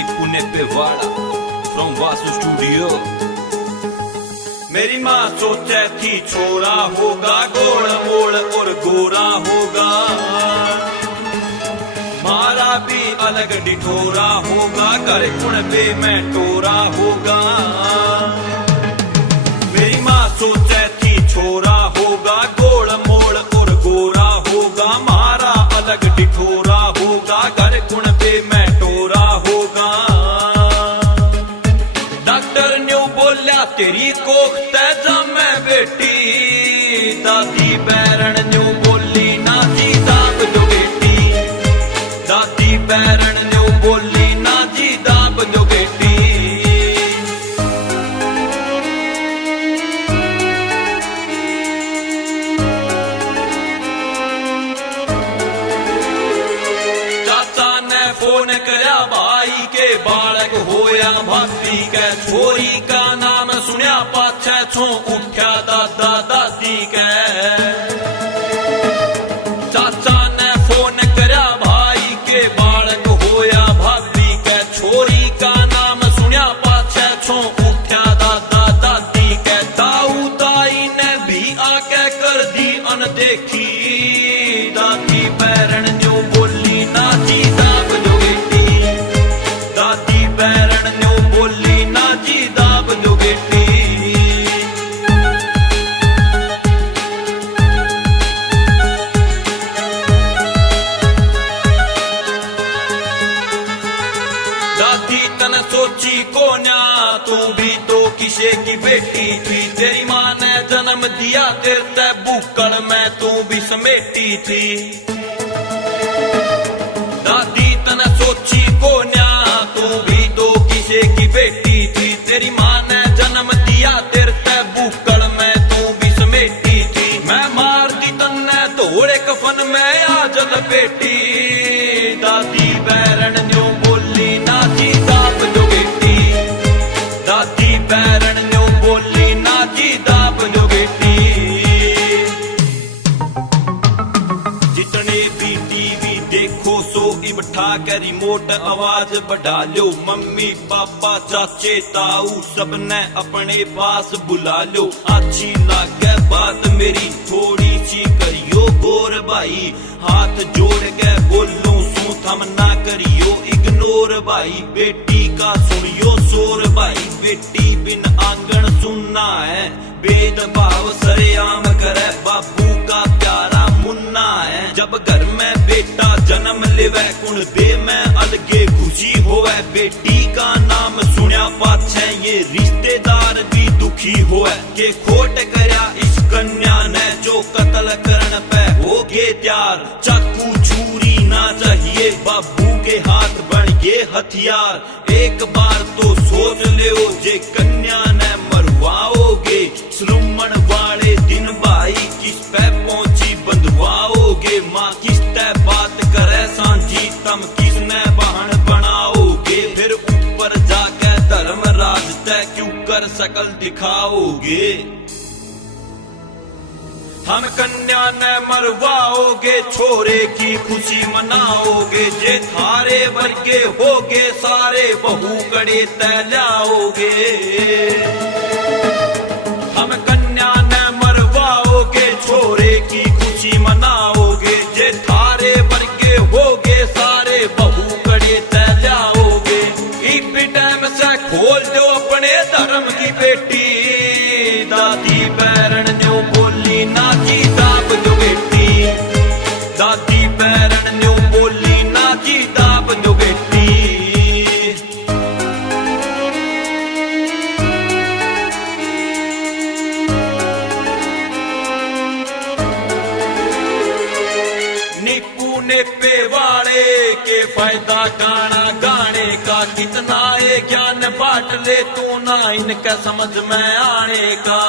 नीपू नेपेवाड़ा from Vasu studio. मेरी माँ सोचे थी छोरा होगा गोल मोड़ और गोरा होगा, मारा भी अलग डिठोरा होगा, कर कुणबे में टोरा होगा। मेरी माँ सोचे थी छोरा होगा गोल मोड़ और गोरा होगा, मारा अलग डिठोरा होगा, घर कुणबे में टोरा होगा। डॉक्टर न्यू बोलिया तेरी कोख तेजा में बेटी, दादी बैरण न्यू बोली ना जी दाब दो बेटी, दादी बैरण न्यू बोली ना जी दाब दो बेटी। फोन करया भाई के बालक होया भाभी के, छोरी का नाम सुनिया पाछे छो उठ्या दादा दादी के। चाचा ने फोन करया भाई के बालक होया भाभी के, छोरी का नाम सुनिया पाछे छो उठ्या दादा दादी के। दाऊ दाई ने भी आके कर दी अनदेखी, दादी बैरण न्यू बोली ना जी दाब दो बेटी, दादी बैरण न्यू बोली ना जी दाब दो बेटी। दादी तन सोची कोन्या तू भी तो किसे की बेटी थी, तेरी माँ ने जन्म दिया तेरे ते बुक्कड़ में तू भी समेटी थी। दादी तने सोची कोन्या तू भी तो किसे की बेटी थी, तेरी माँ ने जन्म दिया तेरे ते बुक्कड़ में तू भी समेटी थी। मैं मार दी तन्ने थोड़े कफन में आज लपेटी, दादी बैरण न्यू बोली ना जी दाब दो बेटी, दादी बैरण न्यू बोली ना जी दाब दो बेटी। जितने भी टीवी देखो सो इबठा के रिमोट आवाज बढ़ा लो, मम्मी पापा चाचे ताऊ सबने अपने पास बुला लो। अच्छी लागे बात मेरी थोड़ी सी करियो गोर भाई, हाथ जोड़ के बोलो सू थम ना करियो इग्नोर भाई। बेटी का सुनियो शोर भाई, बेटी बिन आंगन सुनना है, भेदभाव सरेआम करे बाबू का प्यारा मुन्ना है। जब घर में बेटा जन्म लेवे कुणबे में अलगे खुशी होवे, बेटी का नाम सुनिया पाछे ये रिश्तेदार भी दुखी होवे। के खोट करया इस कन्या ने जो कत्ल करन पे हो गए त्यार, चाकू छुरी ना चाहिए बाबू के हाथ बन गए हथियार। एक बार तो सोच ले जे कन्या ने मरवाओगे, सुलमन वाले दिन भाई किस पे पहुंची बंधवाओगे। माँ किस ते बात करे सांझी तम किसने बहन बनाओगे, फिर ऊपर जाके धर्मराज ते क्यों कर शकल दिखाओगे। हम कन्या ने मरवाओगे छोरे की खुशी मनाओगे, जे थारे वर्गे होगे सारे बहू कड़े तैलाओगे। हम कन्या ने मरवाओगे छोरे की खुशी मनाओगे, जे थारे वर्गे होगे सारे बहू कड़े तैलाओगे। एक भी टाइम से खोल दो अपने धर्म की बेटी, दादी बैरण न्यू बोली ना जी दाब दो बेटी, दादी बैरण न्यू बोली ना जी दाब दो बेटी। नीपू नेपेवाड़े के फायदा गाना गाने का, कितना ये ज्ञान बांट ले तू ना इनका समझ में आने का।